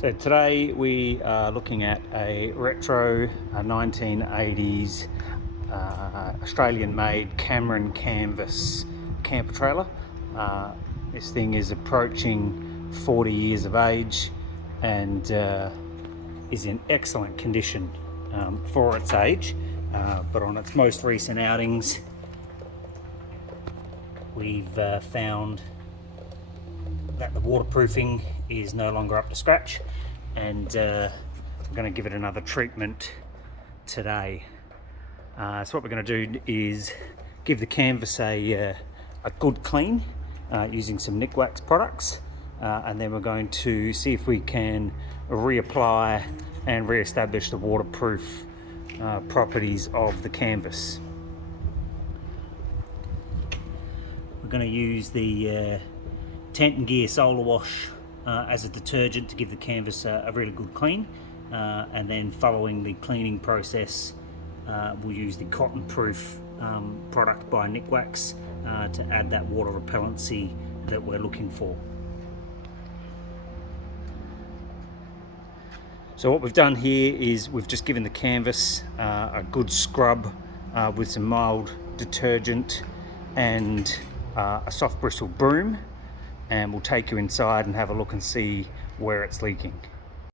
So today we are looking at a retro 1980s Australian made Cameron canvas camper trailer. This thing is approaching 40 years of age and is in excellent condition for its age, but on its most recent outings we've found that the waterproofing is no longer up to scratch, and we're going to give it another treatment today. So what we're going to do is give the canvas a good clean using some Nikwax products, and then we're going to see if we can reapply and re-establish the waterproof properties of the canvas. We're going to use the Tent and Gear Solar Wash as a detergent to give the canvas a really good clean, and then following the cleaning process we'll use the Cotton Proof product by Nikwax to add that water repellency that we're looking for. So what we've done here is we've just given the canvas a good scrub with some mild detergent and a soft bristle broom, and we'll take you inside and have a look and see where it's leaking.